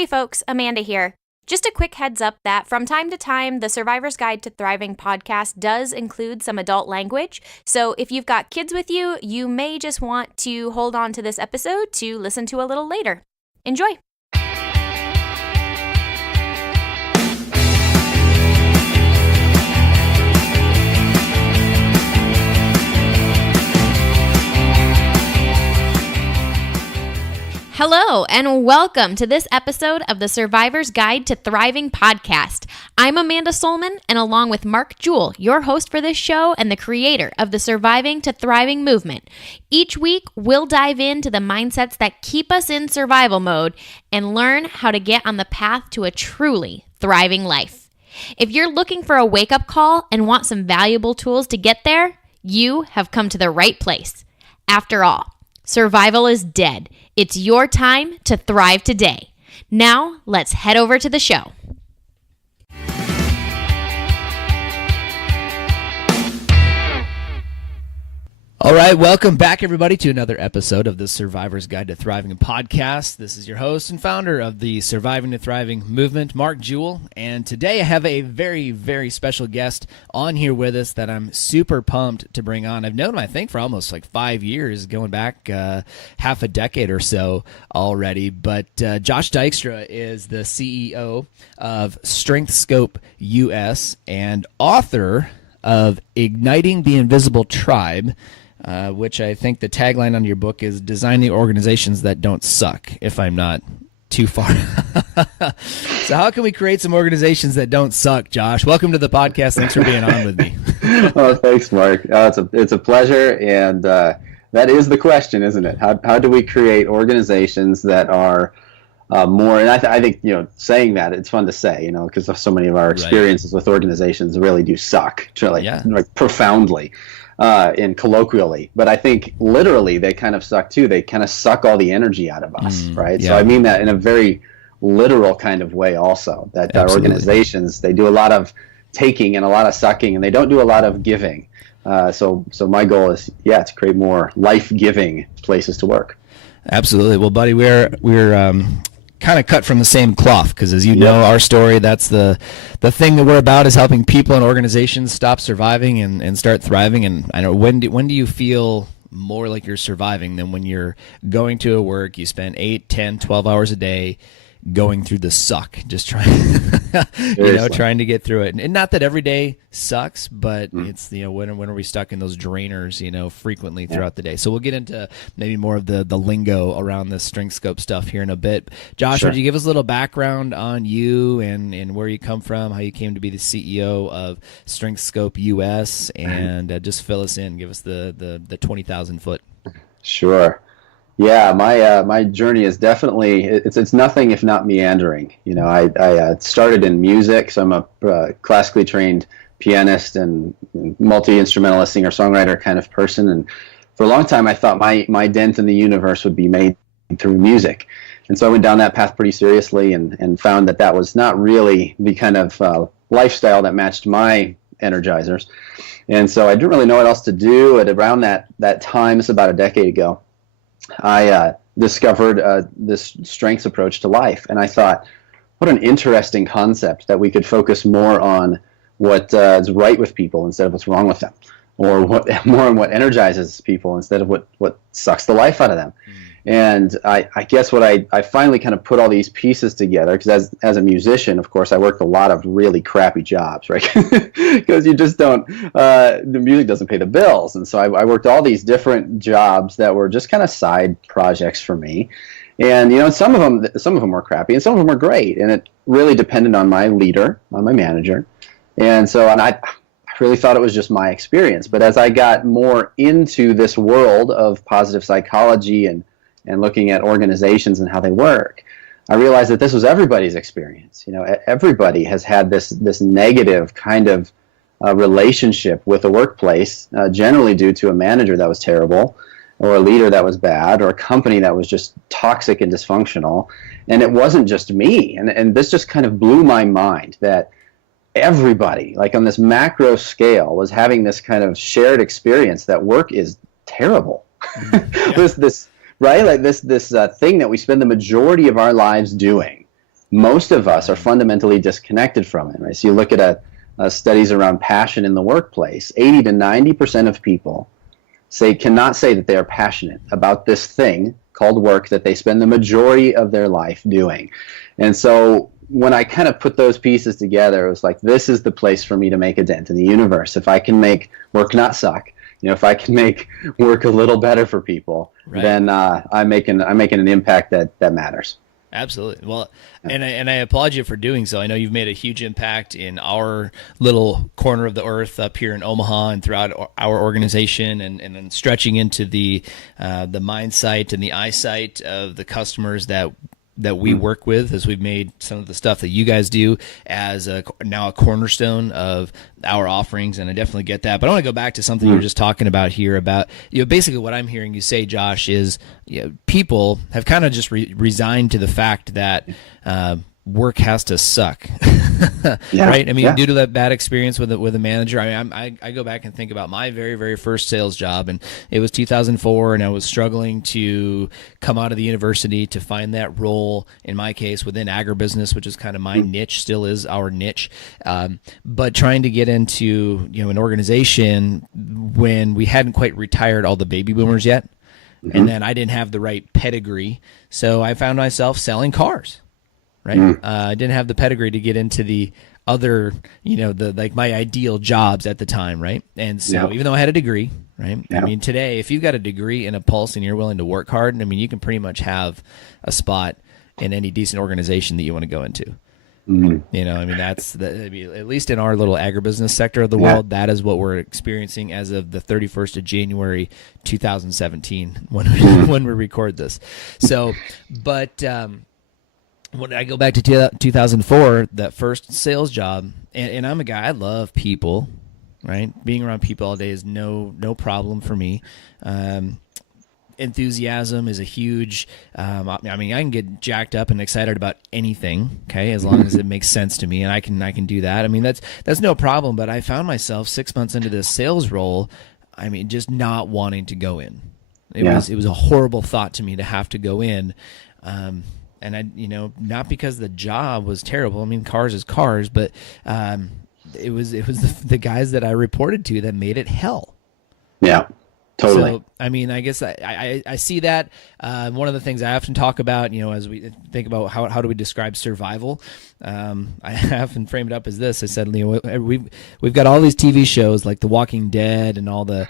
Hey folks, Amanda here. Just a quick heads up that from time to time, the Survivor's Guide to Thriving podcast does include some adult language. So if you've got kids with you, you may just want to hold on to this episode to listen to a little later. Enjoy! Hello, and welcome to this episode of the Survivor's Guide to Thriving podcast. I'm Amanda Solman, and along with Mark Jewell, your host for this show and the creator of the Surviving to Thriving movement. Each week, we'll dive into the mindsets that keep us in survival mode and learn how to get on the path to a truly thriving life. If you're looking for a wake-up call and want some valuable tools to get there, you have come to the right place. After all, survival is dead. It's your time to thrive today. Now, let's head over to the show. All right, welcome back, everybody, to another episode of the Survivor's Guide to Thriving podcast. This is your host and founder of the Surviving to Thriving movement, Mark Jewell, and today I have a very, very special guest on here with us that I'm super pumped to bring on. I've known him, I think, for almost like 5 years, going back half a decade or so already, but Josh Dykstra is the CEO of Strength Scope US and author of Igniting the Invisible Tribe, which I think the tagline on your book is Design the Organizations That Don't Suck, if I'm not too far. So how can we create some organizations that don't suck, Josh? Welcome to the podcast. Thanks for being on with me. Oh, thanks, Mark. It's a pleasure, and that is the question, isn't it? How do we create organizations that are more, and I think, saying that, it's fun to say, because so many of our experiences with organizations really do suck, like profoundly. And colloquially, but I think literally they kind of suck too. They kind of suck all the energy out of us, right? Yeah. So I mean that in a very literal kind of way also, that organizations, they do a lot of taking and a lot of sucking, and they don't do a lot of giving. So my goal is, to create more life-giving places to work. Absolutely. Well, buddy, we're kind of cut from the same cloth, because as you know, our story, that's the thing that we're about, is helping people and organizations stop surviving and start thriving. And I know, when do you feel more like you're surviving than when you're going to a work, you spend 8, 10, 12 hours a day going through the suck, just trying to get through it. And not that every day sucks, but it's, when are we stuck in those drainers, frequently throughout the day. So we'll get into maybe more of the lingo around the Strength Scope stuff here in a bit. Josh, would you give us a little background on you and where you come from, how you came to be the CEO of Strength Scope US, and just fill us in, give us the 20,000 foot. Sure. Yeah, my journey is definitely, it's nothing if not meandering. I started in music, so I'm a classically trained pianist and multi-instrumentalist, singer-songwriter kind of person. And for a long time, I thought my dent in the universe would be made through music. And so I went down that path pretty seriously and found that was not really the kind of lifestyle that matched my energizers. And so I didn't really know what else to do. At around that time, it's about a decade ago, I discovered this strengths approach to life, and I thought, what an interesting concept, that we could focus more on what is right with people instead of what's wrong with them, or more on what energizes people instead of what sucks the life out of them. And I guess what I finally kind of put all these pieces together, because as a musician, of course, I worked a lot of really crappy jobs, right? Because you just don't, the music doesn't pay the bills. And so I worked all these different jobs that were just kind of side projects for me. And, some of them were crappy and some of them were great. And it really depended on my leader, on my manager. And I really thought it was just my experience. But as I got more into this world of positive psychology and looking at organizations and how they work, I realized that this was everybody's experience. Everybody has had this negative kind of relationship with a workplace, generally due to a manager that was terrible, or a leader that was bad, or a company that was just toxic and dysfunctional. And it wasn't just me. And this just kind of blew my mind, that everybody, like on this macro scale, was having this kind of shared experience that work is terrible. This right? Like this thing that we spend the majority of our lives doing, most of us are fundamentally disconnected from it, right? So you look at studies around passion in the workplace, 80 to 90% of people cannot say that they are passionate about this thing called work that they spend the majority of their life doing. And so when I kind of put those pieces together, it was like, this is the place for me to make a dent in the universe. If I can make work not suck, if I can make work a little better for people, right, then I'm making an impact that matters. Absolutely. Well, and I applaud you for doing so. I know you've made a huge impact in our little corner of the earth up here in Omaha and throughout our organization, and then stretching into the mind sight and the eyesight of the customers that we work with, as we've made some of the stuff that you guys do as now a cornerstone of our offerings. And I definitely get that. But I want to go back to something you were just talking about here about, basically what I'm hearing you say, Josh, is people have kind of just resigned to the fact that work has to suck, right? I mean, due to that bad experience with a manager. I go back and think about my very, very first sales job, and it was 2004, and I was struggling to come out of the university to find that role, in my case, within agribusiness, which is kind of my niche, still is our niche, but trying to get into an organization when we hadn't quite retired all the baby boomers yet, and then I didn't have the right pedigree, so I found myself selling cars. Right. I didn't have the pedigree to get into the other, my ideal jobs at the time. Right. And so even though I had a degree, right. I mean, today, if you've got a degree and a pulse and you're willing to work hard, I mean, you can pretty much have a spot in any decent organization that you want to go into. I mean, that's at least in our little agribusiness sector of the world, that is what we're experiencing as of the 31st of January, 2017, when we record this. So, but, when I go back to 2004, that first sales job, and I'm a guy, I love people, right? Being around people all day is no problem for me. Enthusiasm is a huge, I can get jacked up and excited about anything, okay, as long as it makes sense to me, and I can do that. I mean, that's no problem, but I found myself 6 months into this sales role, just not wanting to go in. It was a horrible thought to me to have to go in. And I, not because the job was terrible. I mean, cars is cars, but it was the guys that I reported to that made it hell. Yeah, totally. So, I mean, I guess I see that. One of the things I often talk about, as we think about how do we describe survival, I often frame it up as this. I said, we've got all these TV shows like The Walking Dead and all the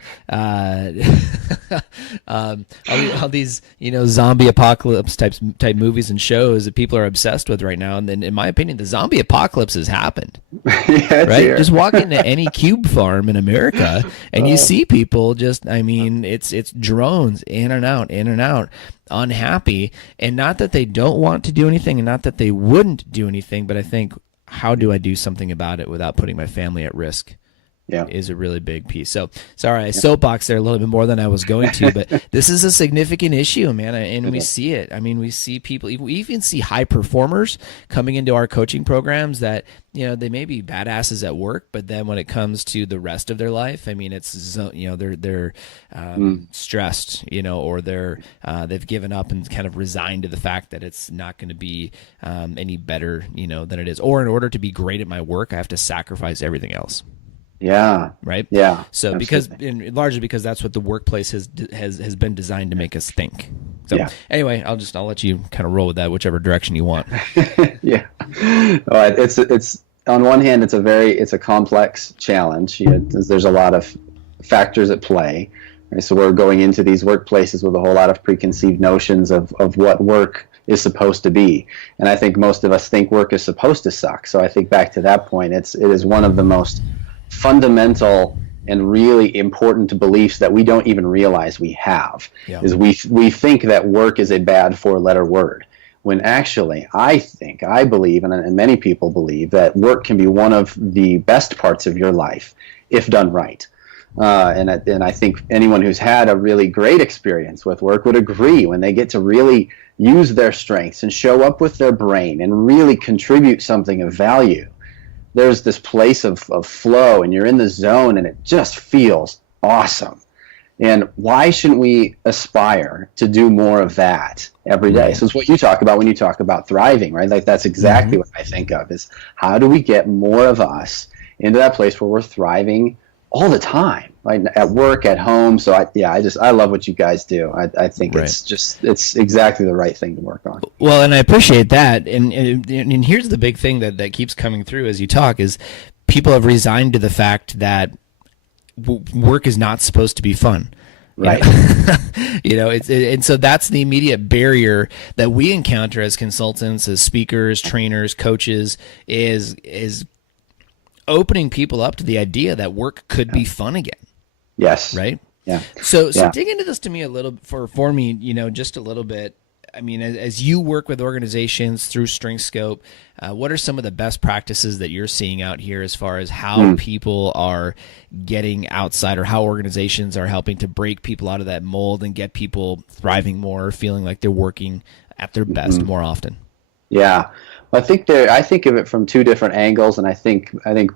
all these zombie apocalypse type movies and shows that people are obsessed with right now. And then, in my opinion, the zombie apocalypse has happened. Right? Here. Just walk into any cube farm in America and you see people just. I mean, it's drones in and out, unhappy, and not that they don't want to do anything and not that they wouldn't do anything, but I think, how do I do something about it without putting my family at risk? Is a really big piece. So, sorry, I soapbox there a little bit more than I was going to, but this is a significant issue, man, and we see it. I mean, we see people, we even see high performers coming into our coaching programs that, they may be badasses at work, but then when it comes to the rest of their life, I mean, it's, they're stressed, or they've given up and kind of resigned to the fact that it's not going to be any better, than it is. Or in order to be great at my work, I have to sacrifice everything else. Yeah. Right. Yeah. So absolutely. Largely because that's what the workplace has been designed to make us think. So anyway, I'll let you kind of roll with that, whichever direction you want. It's on one hand, it's a complex challenge. There's a lot of factors at play. Right? So we're going into these workplaces with a whole lot of preconceived notions of what work is supposed to be. And I think most of us think work is supposed to suck. So I think back to that point, it is one of the most fundamental and really important beliefs that we don't even realize we have. Is we think that work is a bad four-letter word, when actually I believe, and many people believe, that work can be one of the best parts of your life if done right. And I think anyone who's had a really great experience with work would agree, when they get to really use their strengths and show up with their brain and really contribute something of value, there's this place of flow, and you're in the zone, and it just feels awesome. And why shouldn't we aspire to do more of that every day? So it's what you talk about when you talk about thriving, right? Like that's exactly what I think of, is how do we get more of us into that place where we're thriving all the time, like at work, at home. So I love what you guys do. I think it's exactly the right thing to work on. Well, and I appreciate that. And here's the big thing that keeps coming through as you talk is people have resigned to the fact that work is not supposed to be fun. Right. And so that's the immediate barrier that we encounter as consultants, as speakers, trainers, coaches, is opening people up to the idea that work could be fun again. Yes. Right. Yeah. So dig into this to me a little for me, just a little bit. I mean, as you work with organizations through StrengthScope, what are some of the best practices that you're seeing out here as far as how people are getting outside, or how organizations are helping to break people out of that mold and get people thriving more, feeling like they're working at their best more often? Yeah. Well, I think of it from two different angles, and I think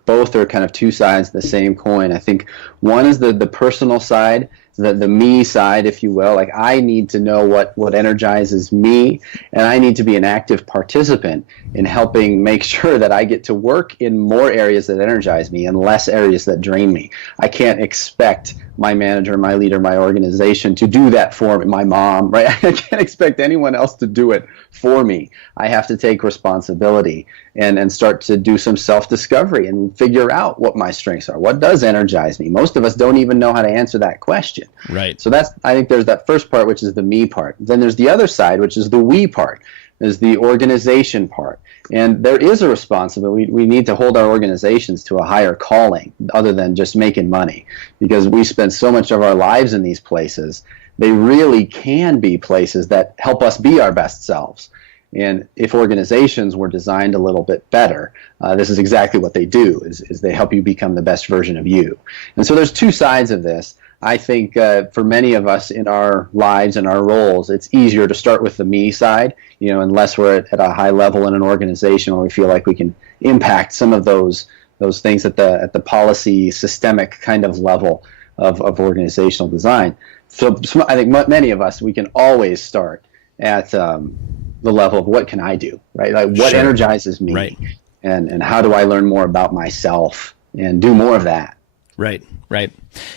both are kind of two sides of the same coin. I think one is the personal side, the me side, if you will. Like, I need to know what energizes me, and I need to be an active participant in helping make sure that I get to work in more areas that energize me and less areas that drain me. I can't expect my manager, my leader, my organization to do that for me, my mom, right? I can't expect anyone else to do it for me. I have to take responsibility and start to do some self-discovery and figure out what my strengths are. What does energize me? Most of us don't even know how to answer that question. Right. So I think there's that first part, which is the me part. Then there's the other side, which is the we part, is the organization part. And there is a responsibility. We need to hold our organizations to a higher calling other than just making money, because we spend so much of our lives in these places. They really can be places that help us be our best selves. And if organizations were designed a little bit better, this is exactly what they do, is they help you become the best version of you. And so there's two sides of this. I think for many of us in our lives and our roles, it's easier to start with the me side, unless we're at a high level in an organization where we feel like we can impact some of those things at the policy systemic kind of level of organizational design. So I think many of us, we can always start at the level of what can I do, right? Like what energizes me, right. and how do I learn more about myself and do more of that. Right.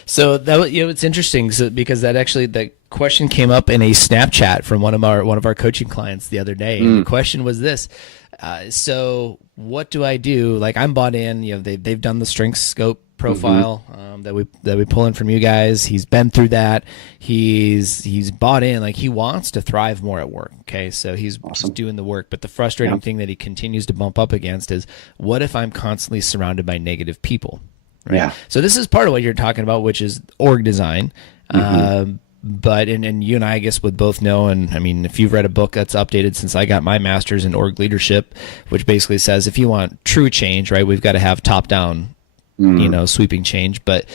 So that it's interesting, because that question came up in a Snapchat from one of our coaching clients the other day. And the question was this: so what do I do? Like, I'm bought in. They've done the StrengthScope profile that we pull in from you guys. He's been through that. He's bought in. Like, he wants to thrive more at work. Okay, so he's doing the work. But the frustrating thing that he continues to bump up against is, what if I'm constantly surrounded by negative people? Right? Yeah. So this is part of what you're talking about, which is org design. But and you and I guess would both know, and I mean, if you've read a book that's updated since I got my master's in org leadership, which basically says if you want true change, right, we've got to have top down, sweeping change. But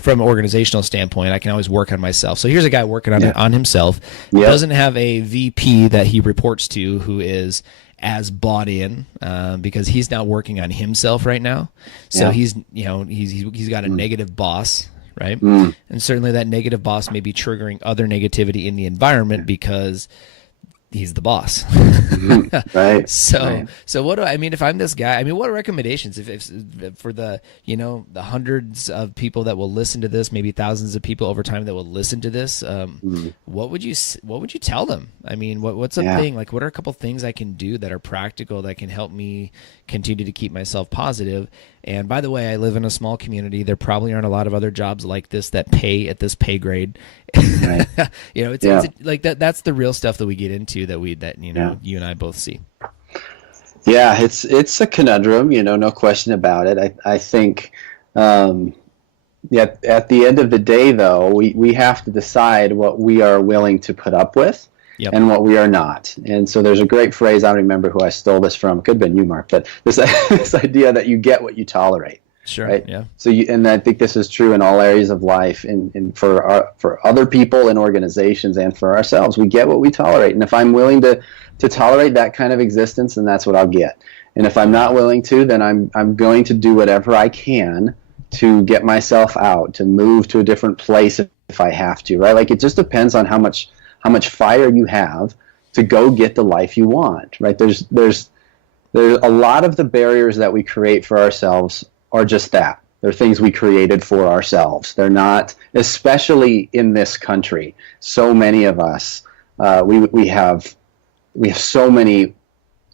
from an organizational standpoint, I can always work on myself. So here's a guy working on himself. Yep. Doesn't have a VP that he reports to who is as bought in, because he's not working on himself right now. So he's got a negative boss, right? And certainly that negative boss may be triggering other negativity in the environment because he's the boss. Right. So what do I mean if I'm this guy? I mean, what are recommendations if for the the hundreds of people that will listen to this, maybe thousands of people over time that will listen to this? What would you tell them? I mean, what's a thing, like what are a couple things I can do that are practical that can help me continue to keep myself positive? And by the way, I live in a small community. There probably aren't a lot of other jobs like this that pay at this pay grade. Right. It's like that. That's the real stuff that we get into that you and I both see. Yeah, it's a conundrum, no question about it. I think, at the end of the day, though, we have to decide what we are willing to put up with. Yep. And what we are not. And so there's a great phrase, I don't remember who I stole this from, it could have been you, Mark, but this idea that you get what you tolerate. Sure. Right? Yeah. So and I think this is true in all areas of life, and for other people and organizations and for ourselves. We get what we tolerate. And if I'm willing to tolerate that kind of existence, then that's what I'll get. And if I'm not willing to, then I'm going to do whatever I can to get myself out, to move to a different place if if I have to, right? Like, it just depends on how much fire you have to go get the life you want, right? There's a lot of the barriers that we create for ourselves are just that. They're things we created for ourselves. They're not, especially in this country. So many of us, we have so many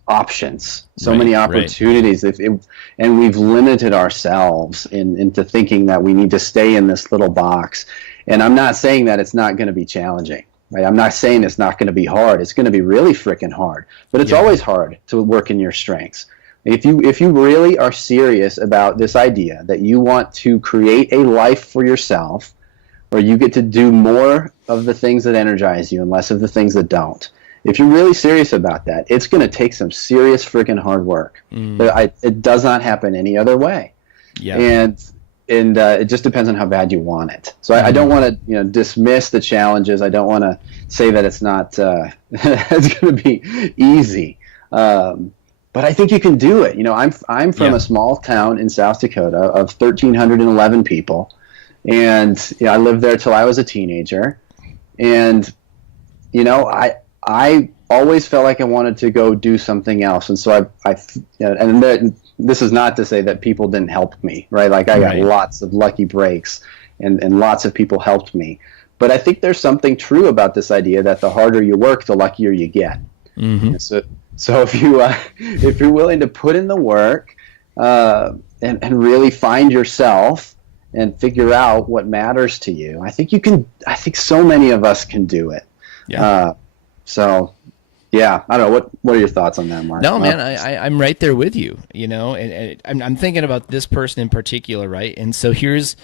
options, so many opportunities, and we've limited ourselves into thinking that we need to stay in this little box. And I'm not saying that it's not going to be challenging. Right? I'm not saying it's not going to be hard. It's going to be really freaking hard, but it's always hard to work in your strengths. If you really are serious about this idea that you want to create a life for yourself where you get to do more of the things that energize you and less of the things that don't, if you're really serious about that, it's going to take some serious freaking hard work. It does not happen any other way. Yeah. And it just depends on how bad you want it. So I don't want to dismiss the challenges. I don't want to say that it's not it's going to be easy. But I think you can do it. I'm from a small town in South Dakota of 1,311 people, and I lived there till I was a teenager. And I always felt like I wanted to go do something else, and so this is not to say that people didn't help me, right? Like, I got lots of lucky breaks, and lots of people helped me. But I think there's something true about this idea that the harder you work, the luckier you get. Mm-hmm. So if you're willing to put in the work and really find yourself and figure out what matters to you, I think you can. I think so many of us can do it. Yeah. Yeah, I don't know. What are your thoughts on that, Mark? No, man, I'm right there with you. And I'm thinking about this person in particular, right? And so here's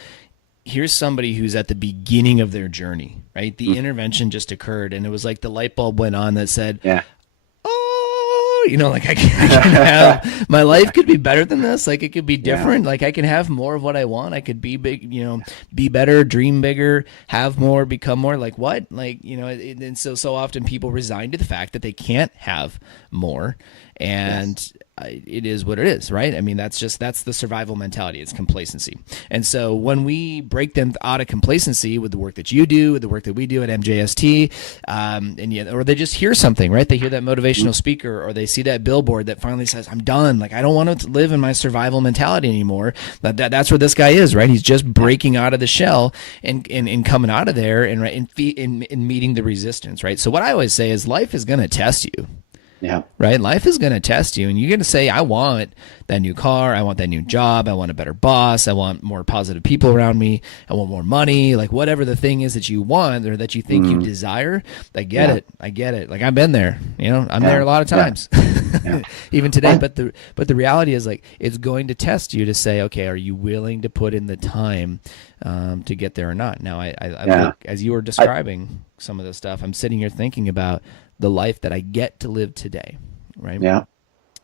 somebody who's at the beginning of their journey, right? The intervention just occurred, and it was like the light bulb went on that said, like I can have, my life could be better than this. Like, it could be different. Like, I can have more of what I want. I could be big, be better, dream bigger, have more, become more. Like, what? Like, and so often people resign to the fact that they can't have more. And it is what it is, right? I mean, that's the survival mentality. It's complacency. And so when we break them out of complacency with the work that you do, with the work that we do at MJST, or they just hear something, right? They hear that motivational speaker, or they see that billboard that finally says, I'm done. Like, I don't want to live in my survival mentality anymore. That's where this guy is, right? He's just breaking out of the shell and coming out of there and meeting the resistance, right? So what I always say is life is going to test you. Yeah. Right? Life is going to test you, and you're going to say, I want that new car. I want that new job. I want a better boss. I want more positive people around me. I want more money. Like, whatever the thing is that you want or that you think you desire, I get it. I get it. Like, I've been there. I'm there a lot of times, even today. But the reality is, like, it's going to test you to say, okay, are you willing to put in the time to get there or not? Now, I like, as you were describing some of this stuff, I'm sitting here thinking about the life that I get to live today, right? Yeah.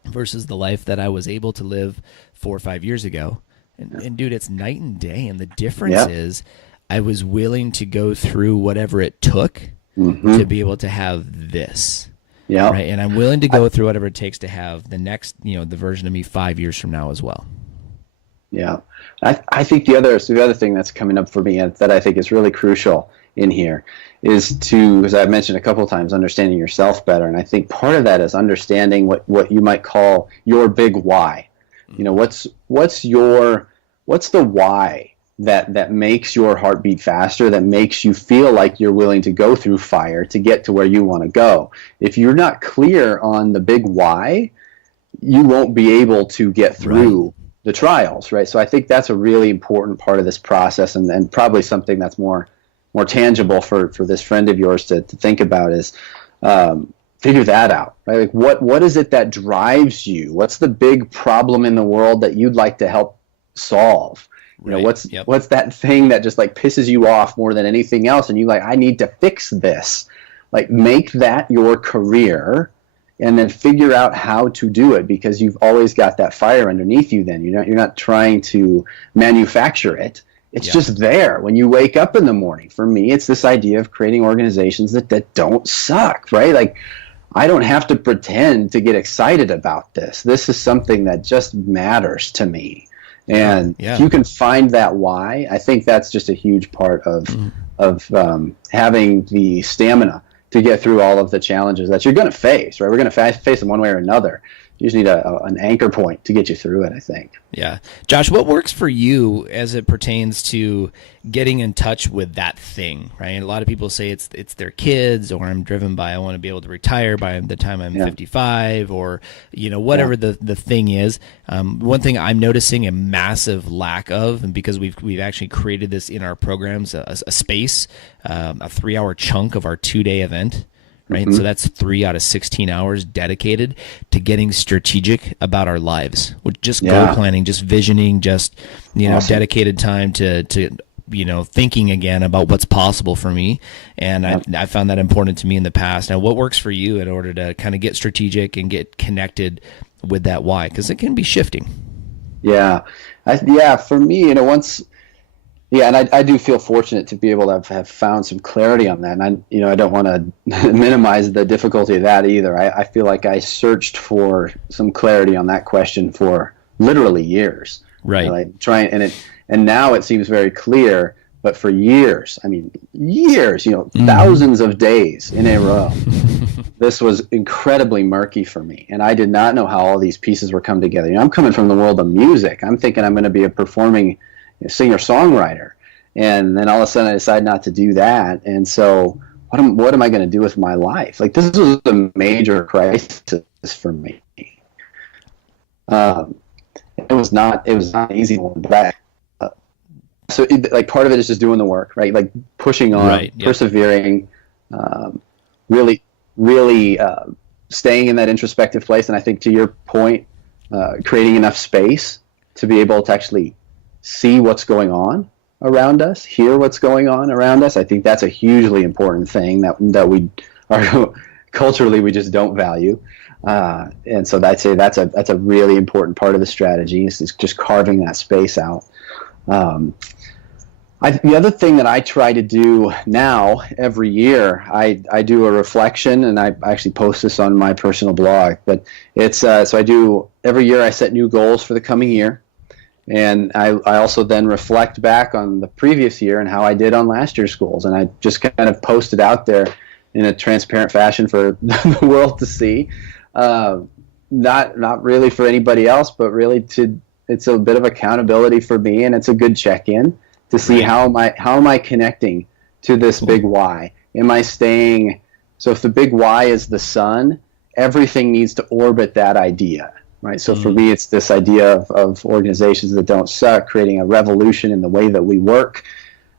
Versus the life that I was able to live 4 or 5 years ago. And dude, it's night and day. And the difference is I was willing to go through whatever it took to be able to have this. Yeah. Right. And I'm willing to go through whatever it takes to have the next, the version of me 5 years from now as well. Yeah. I think the other thing that's coming up for me that I think is really crucial in here is to, as I've mentioned a couple of times, understanding yourself better. And I think part of that is understanding what you might call your big why. What's the why that makes your heart beat faster, that makes you feel like you're willing to go through fire to get to where you want to go. If you're not clear on the big why, you won't be able to get through the trials, right? So I think that's a really important part of this process, and probably something that's more tangible for this friend of yours to think about is figure that out, right? Like, what is it that drives you? What's the big problem in the world that you'd like to help solve? What's that thing that just like pisses you off more than anything else, and you like, I need to fix this. Like, make that your career, and then figure out how to do it, because you've always got that fire underneath you. Then you're not trying to manufacture it. It's just there when you wake up in the morning. For me, it's this idea of creating organizations that don't suck, right? Like, I don't have to pretend to get excited about this. This is something that just matters to me. And Yeah. if you can find that why, I think that's just a huge part of having the stamina to get through all of the challenges that you're going to face, right? We're going to face them one way or another. You just need an anchor point to get you through it, I think. Yeah. Josh, what works for you as it pertains to getting in touch with that thing, right? A lot of people say it's their kids, or I'm driven by I want to be able to retire by the time I'm 55, or whatever the thing is. One thing I'm noticing a massive lack of, and because we've actually created this in our programs, a space, a 3-hour chunk of our 2-day event. Right. So that's 3 out of 16 hours dedicated to getting strategic about our lives, with just goal planning, just visioning, just, Awesome. dedicated time to thinking again about what's possible for me. And I found that important to me in the past. Now, what works for you in order to kind of get strategic and get connected with that why? Because it can be shifting. Yeah. For me, and I do feel fortunate to be able to have found some clarity on that. And I don't want to minimize the difficulty of that either. I feel like I searched for some clarity on that question for literally years. Right. And now it seems very clear, but for years, thousands of days in a row, this was incredibly murky for me. And I did not know how all these pieces were coming together. I'm coming from the world of music. I'm thinking I'm going to be a performing singer-songwriter, and then all of a sudden I decide not to do that. And so what am I going to do with my life? Like, this was a major crisis for me. It was not an easy one, but part of it is just doing the work, right? Like pushing on, persevering, really staying in that introspective place. And I think, to your point, creating enough space to be able to actually see what's going on around us, hear what's going on around us. I think that's a hugely important thing that we are culturally, we just don't value. And so I'd say that's a really important part of the strategy, is just carving that space out. The other thing that I try to do now every year, I do a reflection, and I actually post this on my personal blog, but it's, so I do every year, I set new goals for the coming year. And I also then reflect back on the previous year and how I did on last year's goals. And I just kind of post it out there in a transparent fashion for the world to see. Not really for anybody else, but really it's a bit of accountability for me, and it's a good check-in to see how am I connecting to this big why? Am I staying? So if the big why is the sun, everything needs to orbit that idea. Right. So for me, it's this idea of organizations that don't suck, creating a revolution in the way that we work.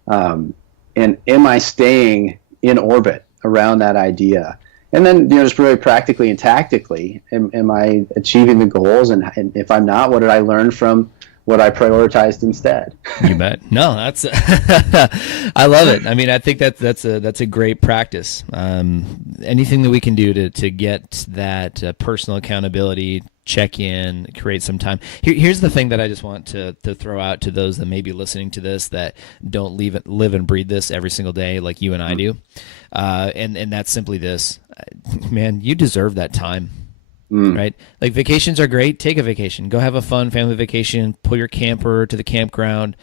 And am I staying in orbit around that idea? And then, just really practically and tactically, am I achieving the goals? And if I'm not, what did I learn from what I prioritized instead? You bet. No, that's I love it. I mean, I think that's a great practice. Anything that we can do to get that personal accountability, check in, create some time. Here's the thing that I just want to throw out to those that may be listening to this that don't live and breathe this every single day like you and I do. And that's simply this. Man, you deserve that time. Right? Like, vacations are great. Take a vacation. Go have a fun family vacation. Pull your camper to the campground.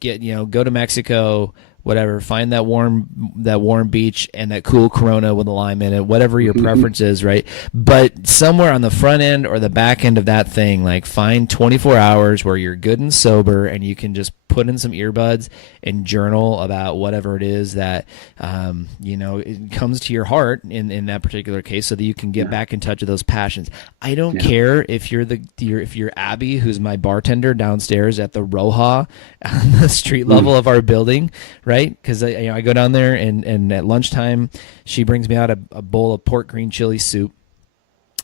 Go to Mexico. Whatever. Find that warm beach and that cool Corona with a lime in it. Whatever your preference is, right? But somewhere on the front end or the back end of that thing, like, find 24 hours where you're good and sober, and you can just put in some earbuds and journal about whatever it is that it comes to your heart in that particular case, so that you can get back in touch with those passions. I don't care if you're Abby, who's my bartender downstairs at the Roja on the street level of our building, right? Because I go down there and at lunchtime she brings me out a bowl of pork green chili soup.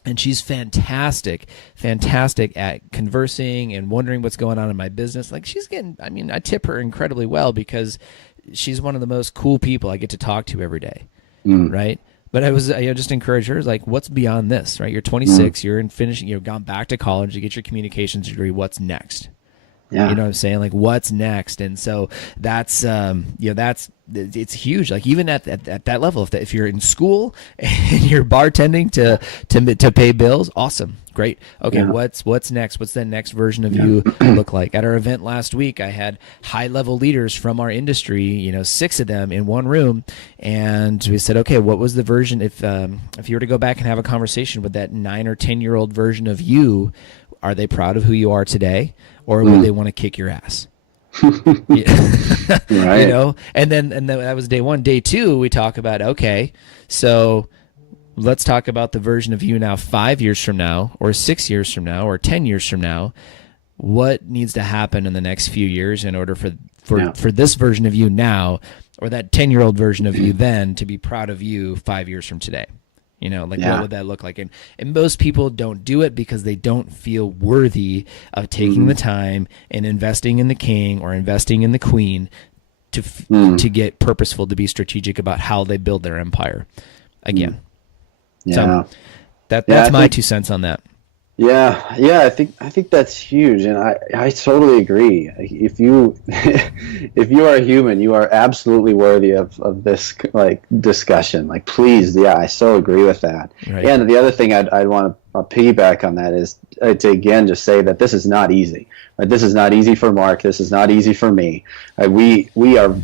And she's fantastic at conversing and wondering what's going on in my business. Like, I tip her incredibly well, because she's one of the most cool people I get to talk to every day, right? But I just encourage her, like, what's beyond this, right? You're 26, you're in finishing, you've gone back to college to get your communications degree. What's next, Yeah. You know what I'm saying? Like, what's next? And so that's, it's huge. Like, even at that level, if you're in school and you're bartending to pay bills, awesome. Great. Okay. Yeah. What's next? What's the next version of you look like? At our event last week, I had high level leaders from our industry, 6 of them in one room. And we said, okay, what was the version, if you were to go back and have a conversation with that 9 or 10-year-old version of you, are they proud of who you are today? Or would they want to kick your ass? Right. And then that was day 1. Day 2, we talk about, okay, so let's talk about the version of you now 5 years from now, or 6 years from now, or 10 years from now. What needs to happen in the next few years in order for this version of you now, or that 10-year-old version of you then, to be proud of you 5 years from today? What would that look like? And most people don't do it because they don't feel worthy of taking the time and investing in the king or investing in the queen to get purposeful, to be strategic about how they build their empire. Again. Yeah. So that's my 2 cents on that. Yeah, I think that's huge, and I totally agree. If you if you are a human, you are absolutely worthy of this discussion. Like, please, I so agree with that. Right. And the other thing I'd want to piggyback on that is to again just say that this is not easy. Right? This is not easy for Mark. This is not easy for me. We are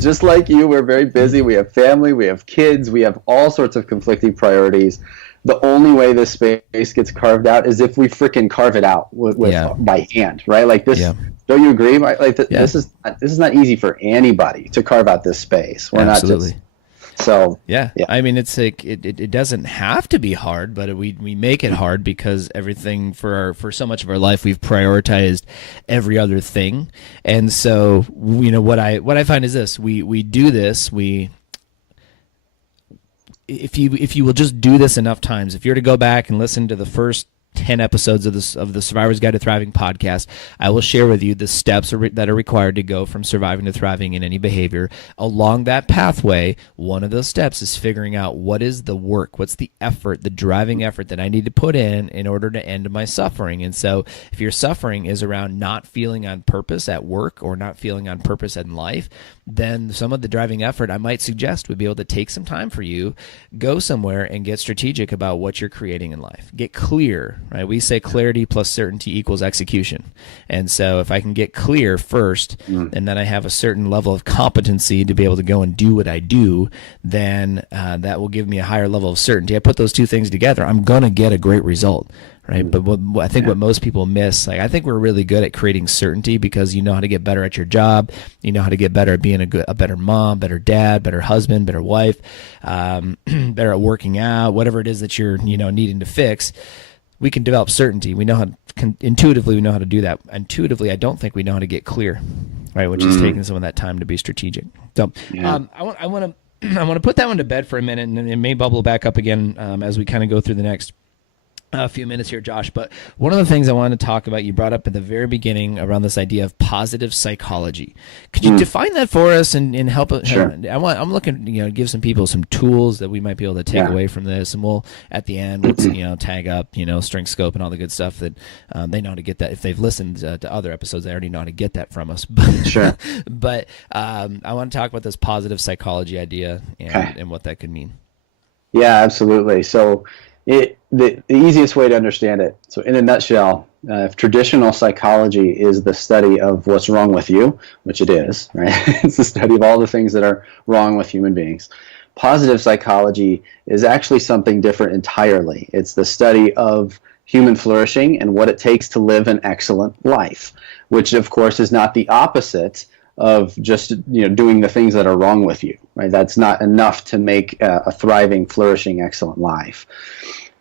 just like you. We're very busy. We have family. We have kids. We have all sorts of conflicting priorities. The only way this space gets carved out is if we freaking carve it out by hand, right? Like this. Yeah. Don't you agree? This is not easy for anybody to carve out this space. We're Absolutely. not just. So yeah, I mean, it's like it doesn't have to be hard, but we make it hard because everything for so much of our life we've prioritized every other thing, and so what I find is this: we do this If you will just do this enough times, if you're to go back and listen to the first 10 episodes of the Survivor's Guide to Thriving podcast, I will share with you the steps that are required to go from surviving to thriving in any behavior. Along that pathway, one of those steps is figuring out what is the work, what's the effort, the driving effort that I need to put in order to end my suffering. And so if your suffering is around not feeling on purpose at work or not feeling on purpose in life, then some of the driving effort I might suggest would be able to take some time for you, go somewhere and get strategic about what you're creating in life. Get clear, right? We say clarity plus certainty equals execution. And so if I can get clear first, and then I have a certain level of competency to be able to go and do what I do, then that will give me a higher level of certainty. I put those two things together, I'm going to get a great result. Right. But I think what most people miss, I think we're really good at creating certainty because you know how to get better at your job. You know how to get better at being a better mom, better dad, better husband, better wife, better at working out, whatever it is that you're, needing to fix. We can develop certainty. We know intuitively we know how to do that. Intuitively, I don't think we know how to get clear, right? Which is taking some of that time to be strategic. So I want to put that one to bed for a minute, and it may bubble back up again as we kind of go through the next a few minutes here, Josh, but one of the things I wanted to talk about, you brought up at the very beginning around this idea of positive psychology. Could you define that for us and help? Sure. I'm looking, give some people some tools that we might be able to take away from this, and we'll at the end, tag up, strength scope and all the good stuff that they know how to get that. If they've listened to other episodes, they already know how to get that from us. Sure. But I want to talk about this positive psychology idea and what that could mean. Yeah, absolutely. So. The easiest way to understand it, so in a nutshell, if traditional psychology is the study of what's wrong with you, which it is, right? It's the study of all the things that are wrong with human beings. Positive psychology is actually something different entirely. It's the study of human flourishing and what it takes to live an excellent life, which of course is not the opposite of just doing the things that are wrong with you, right? That's not enough to make a thriving, flourishing, excellent life.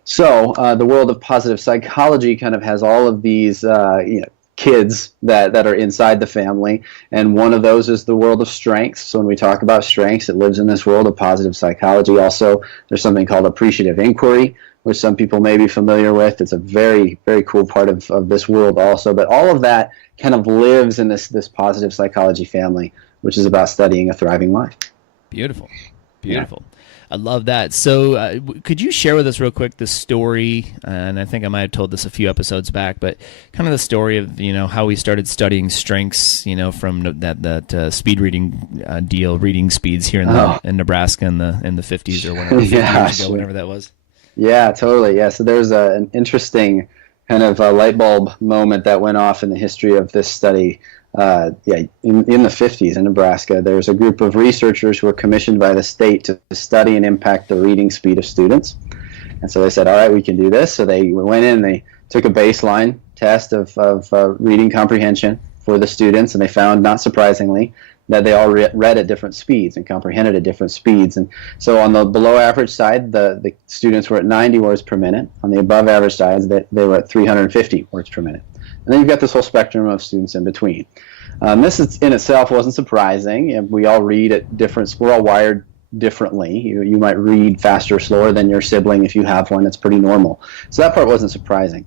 So the world of positive psychology kind of has all of these kids that are inside the family, and one of those is the world of strengths. So when we talk about strengths, it lives in this world of positive psychology. Also, there's something called appreciative inquiry, which some people may be familiar with. It's a very, very cool part of this world also. But all of that kind of lives in this positive psychology family, which is about studying a thriving life. Beautiful. I love that. So could you share with us real quick the story, and I think I might have told this a few episodes back, but kind of the story of, how we started studying strengths, from that speed reading deal, reading speeds here in Nebraska in the 50s or whatever, 50 years ago, whenever that was. Yeah, totally. Yeah, so there's an interesting kind of a light bulb moment that went off in the history of this study. In the 50s in Nebraska, there was a group of researchers who were commissioned by the state to study and impact the reading speed of students. And so they said, all right, we can do this. So they went in, they took a baseline test of reading comprehension for the students, and they found, not surprisingly, that they all read at different speeds and comprehended at different speeds. And so on the below average side, the students were at 90 words per minute. On the above average side, they were at 350 words per minute. And then you've got this whole spectrum of students in between. This in itself wasn't surprising. We all read at different, we're all wired differently. You might read faster or slower than your sibling if you have one. It's pretty normal. So that part wasn't surprising.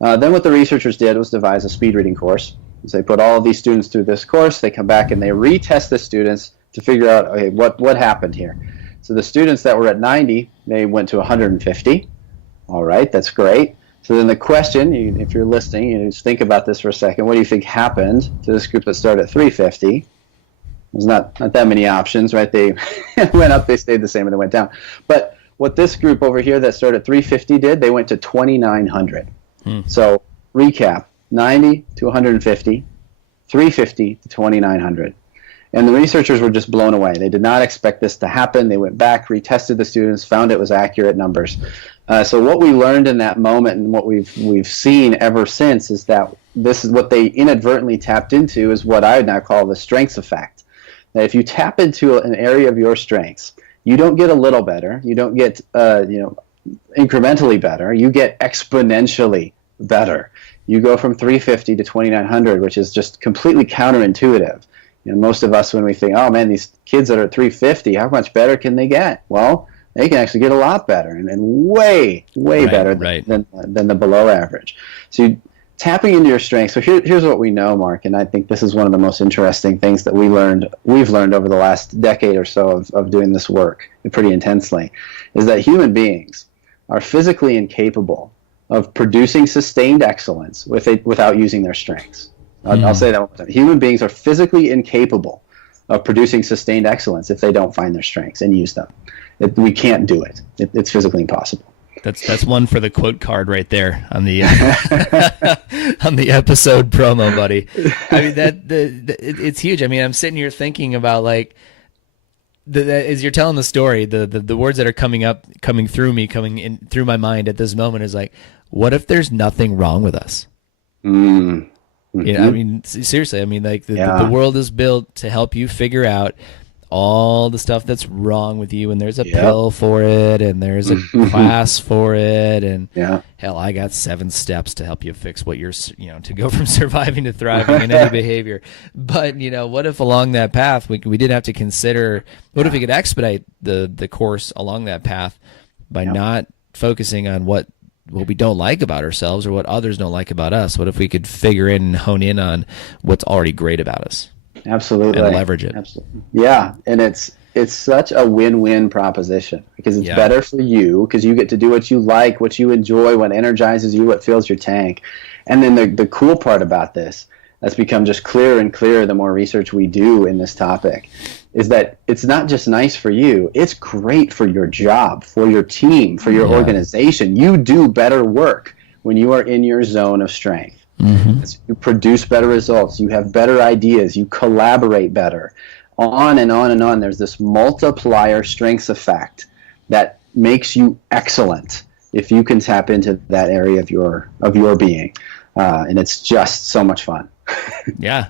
Then what the researchers did was devise a speed reading course. So they put all of these students through this course. They come back and they retest the students to figure out, okay, what happened here. So the students that were at 90, they went to 150. All right, that's great. So then the question, if you're listening, just think about this for a second. What do you think happened to this group that started at 350? There's not that many options, right? They went up, they stayed the same, and they went down. But what this group over here that started at 350 did, they went to 2,900. So recap, 90 to 150, 350 to 2,900. And the researchers were just blown away. They did not expect this to happen. They went back, retested the students, found it was accurate numbers. So what we learned in that moment, and what we've seen ever since, is that this is what they inadvertently tapped into, is what I would now call the strengths effect. That if you tap into an area of your strengths, you don't get a little better, you don't get incrementally better, you get exponentially better. You go from 350 to 2,900, which is just completely counterintuitive. Most of us, when we think, oh man, these kids that are at 350, how much better can they get? Well, they can actually get a lot better, and way better than the below average. So tapping into your strengths. So here's what we know, Mark, and I think this is one of the most interesting things that we've learned over the last decade or so of doing this work pretty intensely, is that human beings are physically incapable of producing sustained excellence without using their strengths. I'll say that one more time. Human beings are physically incapable of producing sustained excellence if they don't find their strengths and use them. We can't do it. It's physically impossible. That's one for the quote card right there on the on the episode promo, buddy. I mean it's huge. I mean, I'm sitting here thinking about as you're telling the story, the words that are coming through me, coming in through my mind at this moment is like, what if there's nothing wrong with us? I mean, seriously, I mean, the world is built to help you figure out all the stuff that's wrong with you, and there's a pill for it, and there's a class for it, and hell, I got 7 steps to help you fix what you're, to go from surviving to thriving in any behavior. But what if along that path we did have to consider, what if we could expedite the course along that path by not focusing on what we don't like about ourselves or what others don't like about us? What if we could figure in and hone in on what's already great about us? Absolutely. And leverage it. Absolutely. Yeah, and it's such a win-win proposition, because it's better for you, because you get to do what you like, what you enjoy, what energizes you, what fills your tank. And then the cool part about this, that's become just clearer and clearer the more research we do in this topic, is that it's not just nice for you, it's great for your job, for your team, for your organization. You do better work when you are in your zone of strength. You produce better results, you have better ideas, you collaborate better, on and on and on. There's this multiplier strengths effect that makes you excellent if you can tap into that area of your being, and it's just so much fun. Yeah,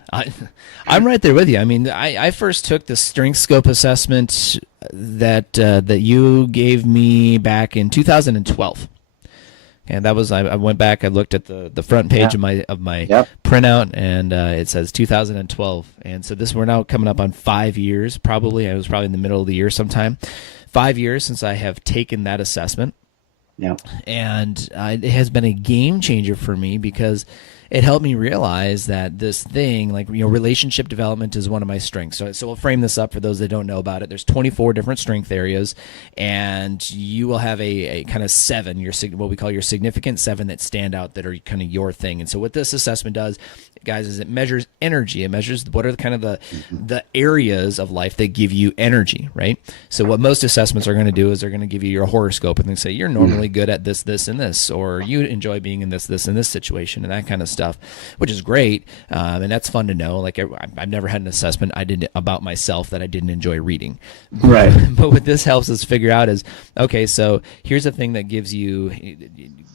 I'm right there with you. I mean, I first took the strength scope assessment that you gave me back in 2012. And that was, I went back, I looked at the front page of my printout, and it says 2012. And so we're now coming up on 5 years, probably. I was probably in the middle of the year sometime. 5 years since I have taken that assessment. Yeah. And it has been a game changer for me, because it helped me realize that this thing, like, relationship development is one of my strengths. So we'll frame this up for those that don't know about it. There's 24 different strength areas, and you will have a kind of 7, what we call your significant 7 that stand out, that are kind of your thing. And so what this assessment does, guys, is it measures energy. It measures what are kind of the areas of life that give you energy, right? So what most assessments are going to do is they're going to give you your horoscope, and they say you're normally good at this, this, and this, or you enjoy being in this, and this situation, and that kind of stuff, which is great, and that's fun to know. Like, I've never had an assessment I did about myself that I didn't enjoy reading. Right. But what this helps us figure out is, okay, so here's a thing that gives you,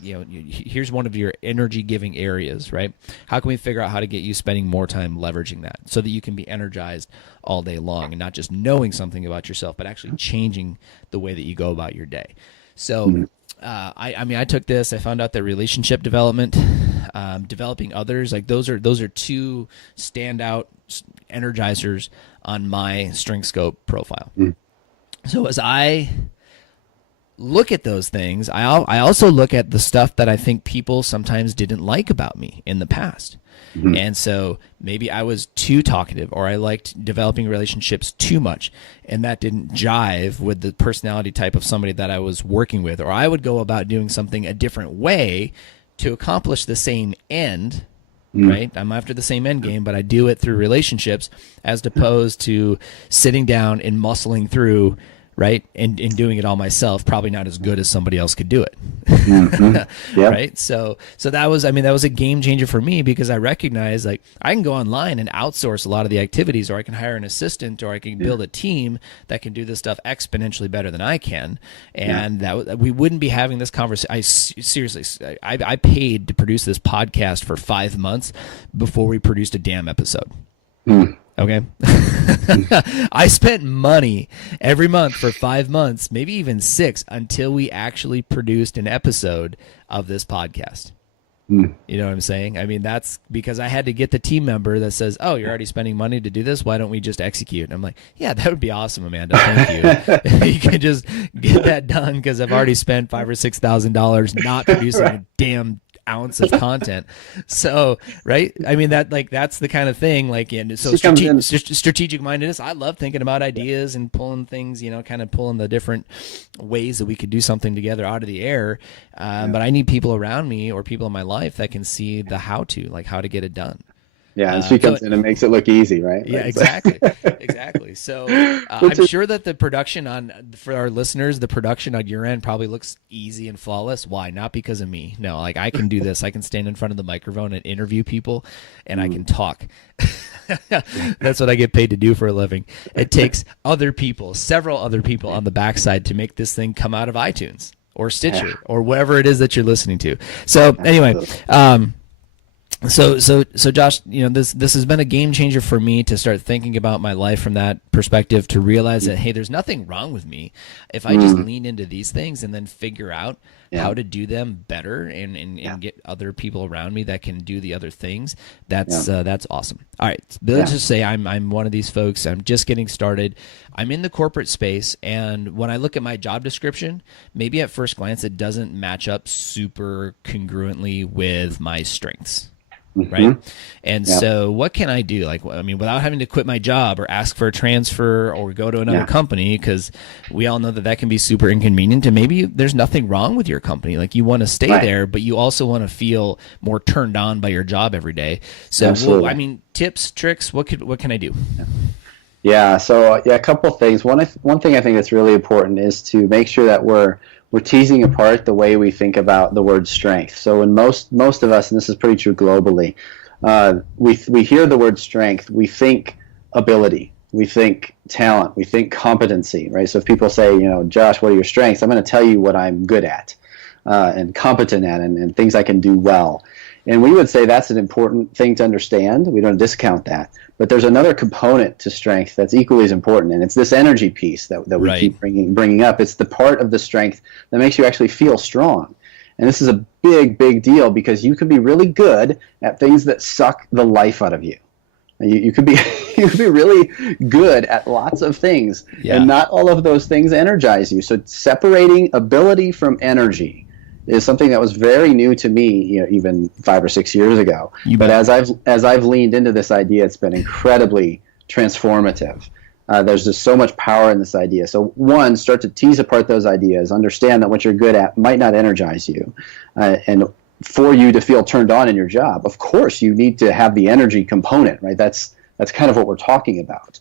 here's one of your energy-giving areas, right? How can we figure out how to get you spending more time leveraging that so that you can be energized all day long, and not just knowing something about yourself, but actually changing the way that you go about your day? So I took this. I found out that relationship development, developing others, like those are 2 standout energizers on my strength scope profile. So as I look at those things, I also look at the stuff that I think people sometimes didn't like about me in the past. And so maybe I was too talkative, or I liked developing relationships too much, and that didn't jive with the personality type of somebody that I was working with. Or I would go about doing something a different way to accomplish the same end, right? I'm after the same end game, but I do it through relationships as opposed to sitting down and muscling through, right? And doing it all myself, probably not as good as somebody else could do it. Right? So that was a game changer for me, because I recognize, like, I can go online and outsource a lot of the activities, or I can hire an assistant, or I can build a team that can do this stuff exponentially better than I can. And that we wouldn't be having this conversation. Seriously, I paid to produce this podcast for 5 months before we produced a damn episode. Okay. I spent money every month for 5 months, maybe even 6, until we actually produced an episode of this podcast. You know what I'm saying? I mean, that's because I had to get the team member that says, oh, you're already spending money to do this. Why don't we just execute? And I'm like, yeah, that would be awesome, Amanda. Thank you. You can just get that done, because I've already spent $5,000 or $6,000 not producing a damn ounce of content. So, right? I mean, that's the kind of thing, like, and so strategic mindedness. I love thinking about ideas and pulling things, kind of pulling the different ways that we could do something together out of the air. But I need people around me, or people in my life, that can see the how to get it done. Yeah, and she comes in and makes it look easy, right? Yeah, exactly. Exactly. So I'm sure that the production for our listeners, the production on your end probably looks easy and flawless. Why? Not because of me. No, like, I can do this. I can stand in front of the microphone and interview people, and I can talk. That's what I get paid to do for a living. It takes several other people on the backside to make this thing come out of iTunes or Stitcher or wherever it is that you're listening to. So anyway, So Josh, this has been a game changer for me to start thinking about my life from that perspective, to realize that, hey, there's nothing wrong with me if I just lean into these things and then figure out how to do them better and get other people around me that can do the other things. That's awesome. All right, let's just say I'm one of these folks. I'm just getting started. I'm in the corporate space, and when I look at my job description, maybe at first glance it doesn't match up super congruently with my strengths. Right. And so what can I do? Like, I mean, without having to quit my job or ask for a transfer or go to another company, because we all know that can be super inconvenient, and maybe there's nothing wrong with your company. Like, you want to stay there, but you also want to feel more turned on by your job every day. So, tips, tricks, what can I do? Yeah. So a couple things. One thing I think that's really important is to make sure that we're teasing apart the way we think about the word strength. So when most of us, and this is pretty true globally, we hear the word strength, we think ability, we think talent, we think competency, right? So if people say, Josh, what are your strengths? I'm going to tell you what I'm good at and competent at, and things I can do well. And we would say that's an important thing to understand. We don't discount that. But there's another component to strength that's equally as important, and it's this energy piece that we keep bringing up. It's the part of the strength that makes you actually feel strong. And this is a big, big deal, because you can be really good at things that suck the life out of you. You could be really good at lots of things, and not all of those things energize you. So separating ability from energy is something that was very new to me, even 5 or 6 years ago. But as I've leaned into this idea, it's been incredibly transformative. There's just so much power in this idea. So one, start to tease apart those ideas, understand that what you're good at might not energize you. And for you to feel turned on in your job, of course, you need to have the energy component, right? That's kind of what we're talking about.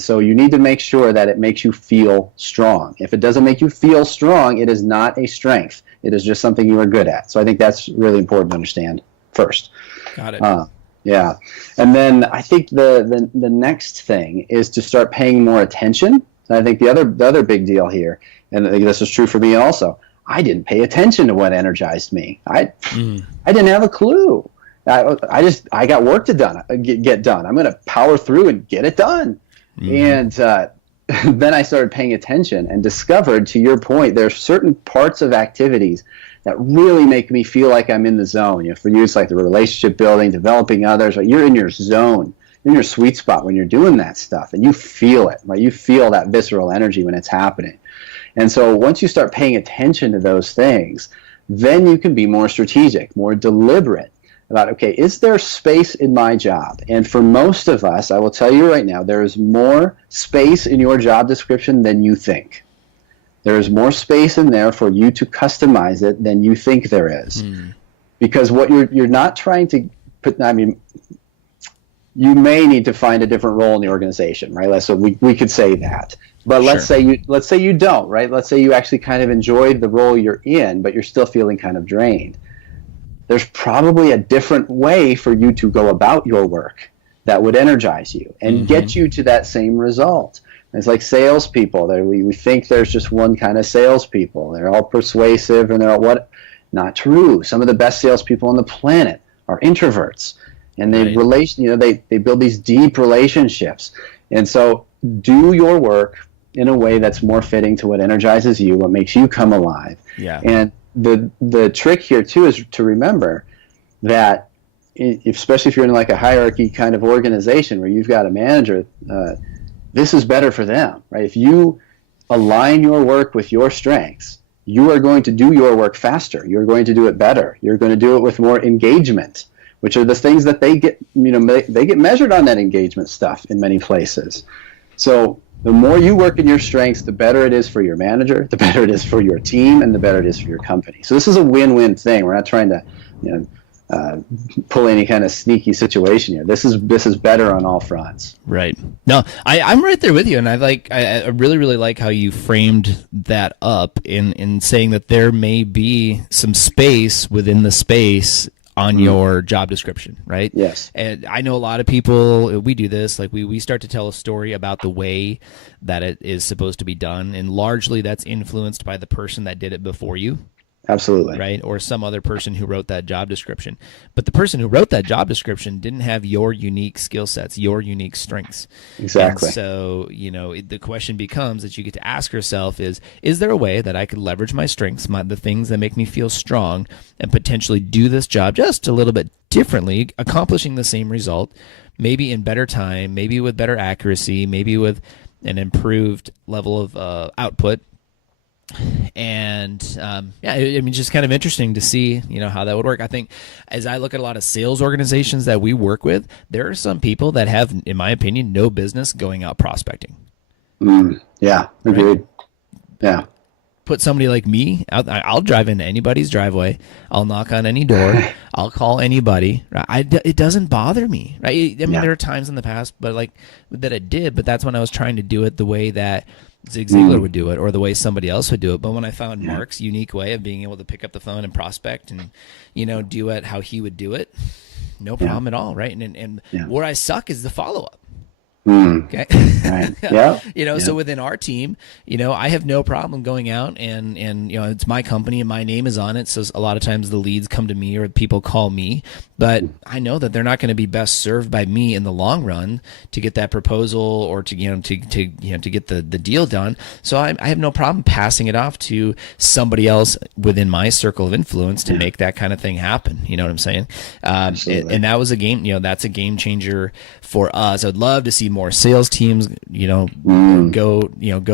So you need to make sure that it makes you feel strong. If it doesn't make you feel strong, it is not a strength. It is just something you are good at. So I think that's really important to understand first. Got it. Yeah. And then I think the next thing is to start paying more attention. And I think the other big deal here, and I think this is true for me also, I didn't pay attention to what energized me. I didn't have a clue. I got work to get done. I'm going to power through and get it done. And then I started paying attention and discovered, to your point, there are certain parts of activities that really make me feel like I'm in the zone. For you, it's like the relationship building, developing others. Right? You're in your zone, in your sweet spot when you're doing that stuff, and you feel it. Right? You feel that visceral energy when it's happening. And so once you start paying attention to those things, then you can be more strategic, more deliberate about, okay, is there space in my job? And for most of us, I will tell you right now, there is more space in your job description than you think. There is more space in there for you to customize it than you think there is. Because what you're not trying to put, you may need to find a different role in the organization, right? So we could say that. But let's say you don't, right? Let's say you actually kind of enjoyed the role you're in, but you're still feeling kind of drained. There's probably a different way for you to go about your work that would energize you and get you to that same result. And it's like salespeople. We think there's just one kind of salespeople. They're all persuasive and they're all what? Not true. Some of the best salespeople on the planet are introverts, and they they build these deep relationships. And so do your work in a way that's more fitting to what energizes you, what makes you come alive. Yeah. And the trick here too is to remember that, especially if you're in like a hierarchy kind of organization where you've got a manager, this is better for them, right? If you align your work with your strengths, you are going to do your work faster. You're going to do it better. You're going to do it with more engagement, which are the things that they get, they get measured on that engagement stuff in many places. So the more you work in your strengths, the better it is for your manager, the better it is for your team, and the better it is for your company. So this is a win-win thing. We're not trying to, pull any kind of sneaky situation here. This is better on all fronts. Right. No, I'm right there with you, and I really, really like how you framed that up in saying that there may be some space within the space on your job description, right? Yes. And I know a lot of people, we do this, like we start to tell a story about the way that it is supposed to be done, and largely that's influenced by the person that did it before you. Absolutely. Right? Or some other person who wrote that job description. But the person who wrote that job description didn't have your unique skill sets, your unique strengths. Exactly. And so, the question becomes that you get to ask yourself is there a way that I could leverage my strengths, the things that make me feel strong, and potentially do this job just a little bit differently, accomplishing the same result, maybe in better time, maybe with better accuracy, maybe with an improved level of output. And just kind of interesting to see, how that would work. I think as I look at a lot of sales organizations that we work with, there are some people that have, in my opinion, no business going out prospecting. Yeah, agreed. Right? Yeah. Put somebody like me out. I'll drive into anybody's driveway. I'll knock on any door. I'll call anybody. It doesn't bother me. Right? There are times in the past, but that it did. But that's when I was trying to do it the way that Zig Ziglar would do it, or the way somebody else would do it. But when I found Mark's unique way of being able to pick up the phone and prospect and, do it how he would do it, no problem at all, right? And where I suck is the follow-up. Okay. Right. Yeah. So within our team, I have no problem going out and it's my company and my name is on it. So a lot of times the leads come to me or people call me, but I know that they're not going to be best served by me in the long run to get that proposal or to get the deal done. So I have no problem passing it off to somebody else within my circle of influence to make that kind of thing happen. You know what I'm saying? And that was a game, that's a game changer for us. I'd love to see more sales teams, go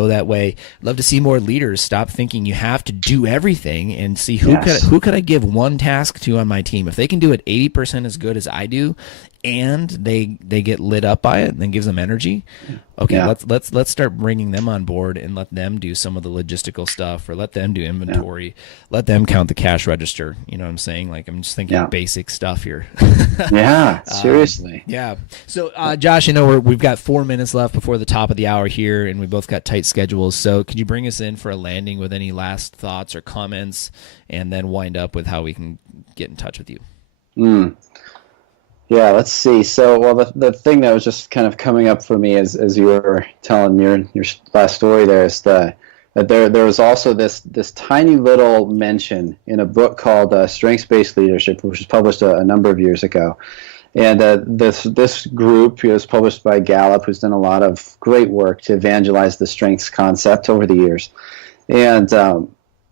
that way. Love to see more leaders stop thinking you have to do everything and see who could I give one task to on my team. If they can do it 80% as good as I do, and they get lit up by it, and then gives them energy. Okay, let's start bringing them on board and let them do some of the logistical stuff, or let them do inventory, let them count the cash register. You know what I'm saying? Like, I'm just thinking basic stuff here. Seriously. So, Josh, we've got 4 minutes left before the top of the hour here, and we both got tight schedules. So, could you bring us in for a landing with any last thoughts or comments, and then wind up with how we can get in touch with you? Yeah, let's see. So, well, the thing that was just kind of coming up for me as you were telling your last story there is that there was also this tiny little mention in a book called Strengths-Based Leadership, which was published a number of years ago. And this group was published by Gallup, who's done a lot of great work to evangelize the strengths concept over the years. And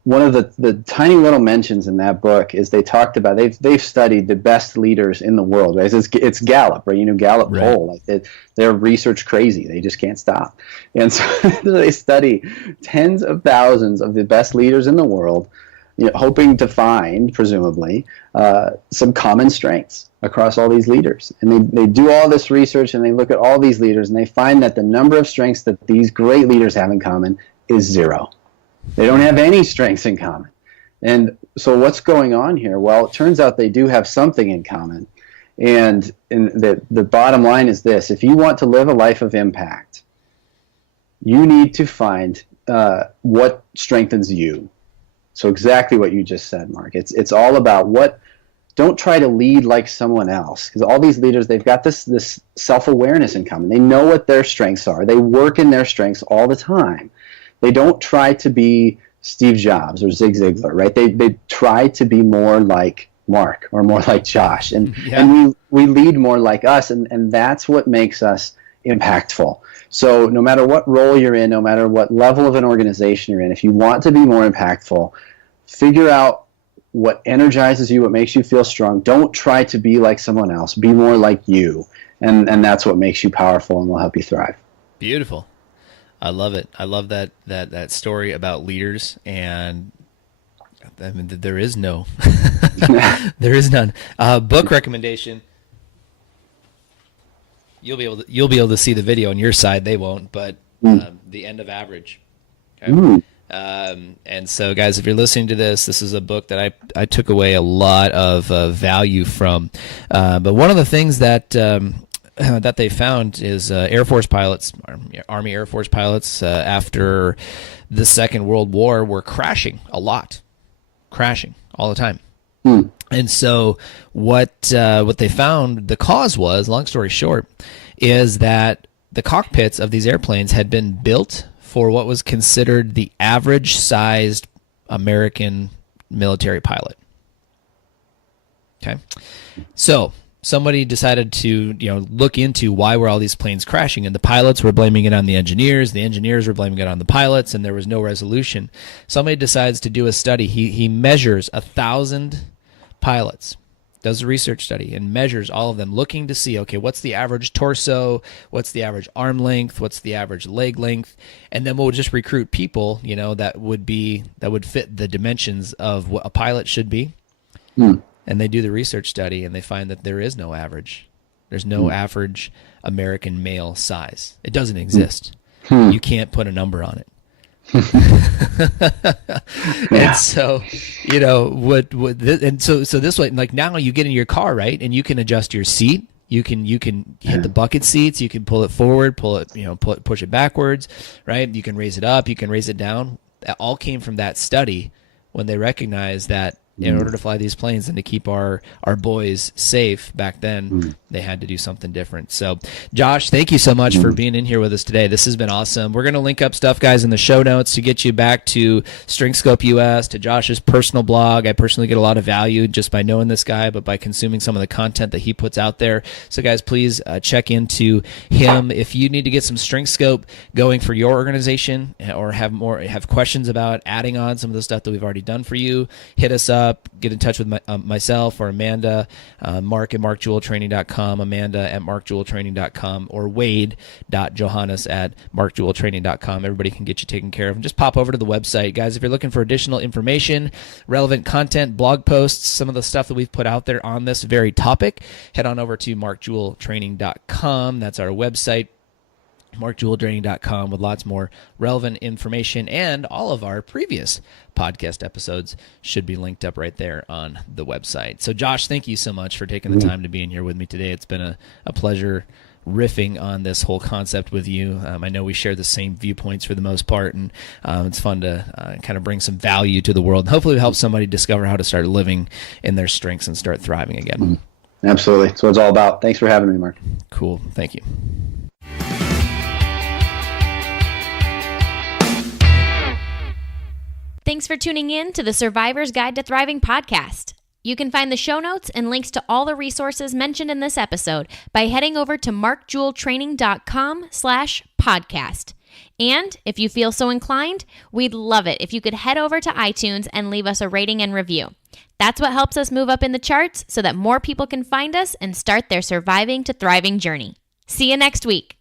one of the tiny little mentions in that book is they talked about they've studied the best leaders in the world. Right? It's Gallup, right? Gallup poll. Like they're research crazy. They just can't stop. And so they study tens of thousands of the best leaders in the world, hoping to find, presumably, some common strengths across all these leaders. And they do all this research, and they look at all these leaders, and they find that the number of strengths that these great leaders have in common is 0. They don't have any strengths in common. And so what's going on here? Well, it turns out they do have something in common. And the bottom line is this: if you want to live a life of impact, you need to find what strengthens you. So exactly what you just said, Mark. It's all about don't try to lead like someone else, because all these leaders, they've got this self-awareness in common. They know what their strengths are. They work in their strengths all the time. They don't try to be Steve Jobs or Zig Ziglar, right? They try to be more like Mark or more like Josh, and we lead more like us, and that's what makes us impactful. So no matter what role you're in, no matter what level of an organization you're in, if you want to be more impactful, figure out what energizes you, what makes you feel strong. Don't try to be like someone else. Be more like you, and that's what makes you powerful and will help you thrive. Beautiful. I love it. I love that story about leaders, and I mean, there is no, there is none. Book recommendation. You'll be able to see the video on your side. They won't, but The End of Average. Okay? And so, guys, if you're listening to this is a book that I took away a lot of value from. But one of the things that they found is Air Force pilots, Army Air Force pilots, after the Second World War were crashing all the time. And so what they found the cause was, long story short, is that the cockpits of these airplanes had been built for what was considered the average-sized American military pilot. Okay, so somebody decided to look into why were all these planes crashing, and the pilots were blaming it on the engineers were blaming it on the pilots, and there was no resolution. Somebody decides to do a study. He measures 1,000 pilots, does a research study, and measures all of them, looking to see, okay, what's the average torso, what's the average arm length, what's the average leg length, and then we'll just recruit people that would fit the dimensions of what a pilot should be. And they do the research study, and they find that there is no average. There's no average American male size. It doesn't exist. You can't put a number on it. And so, so this way, like, now you get in your car, right, and you can adjust your seat. You can hit the bucket seats. You can pull it forward, push it backwards, right? You can raise it up. You can raise it down. That all came from that study when they recognized that in order to fly these planes and to keep our boys safe back then, they had to do something different. So, Josh, thank you so much for being in here with us today. This has been awesome. We're going to link up stuff, guys, in the show notes to get you back to StrengthScope US, to Josh's personal blog. I personally get a lot of value just by knowing this guy, but by consuming some of the content that he puts out there. So, guys, please check into him. If you need to get some StrengthScope going for your organization, or have questions about adding on some of the stuff that we've already done for you, hit us up. up, get in touch with myself or Amanda, Mark at markjeweltraining.com, Amanda at markjeweltraining.com, or Wade.Johannes at markjeweltraining.com. Everybody can get you taken care of. And just pop over to the website. Guys, if you're looking for additional information, relevant content, blog posts, some of the stuff that we've put out there on this very topic, head on over to markjeweltraining.com. That's our website, markjeweltraining.com, with lots more relevant information, and all of our previous podcast episodes should be linked up right there on the website. So Josh, thank you so much for taking the time to be in here with me today. It's been a pleasure riffing on this whole concept with you. I know we share the same viewpoints for the most part, and it's fun to kind of bring some value to the world. Hopefully help somebody discover how to start living in their strengths and start thriving again. Absolutely. That's what it's all about. Thanks for having me, Mark. Cool. Thank you. Thanks for tuning in to the Survivor's Guide to Thriving podcast. You can find the show notes and links to all the resources mentioned in this episode by heading over to markjeweltraining.com/podcast. And if you feel so inclined, we'd love it if you could head over to iTunes and leave us a rating and review. That's what helps us move up in the charts so that more people can find us and start their surviving to thriving journey. See you next week.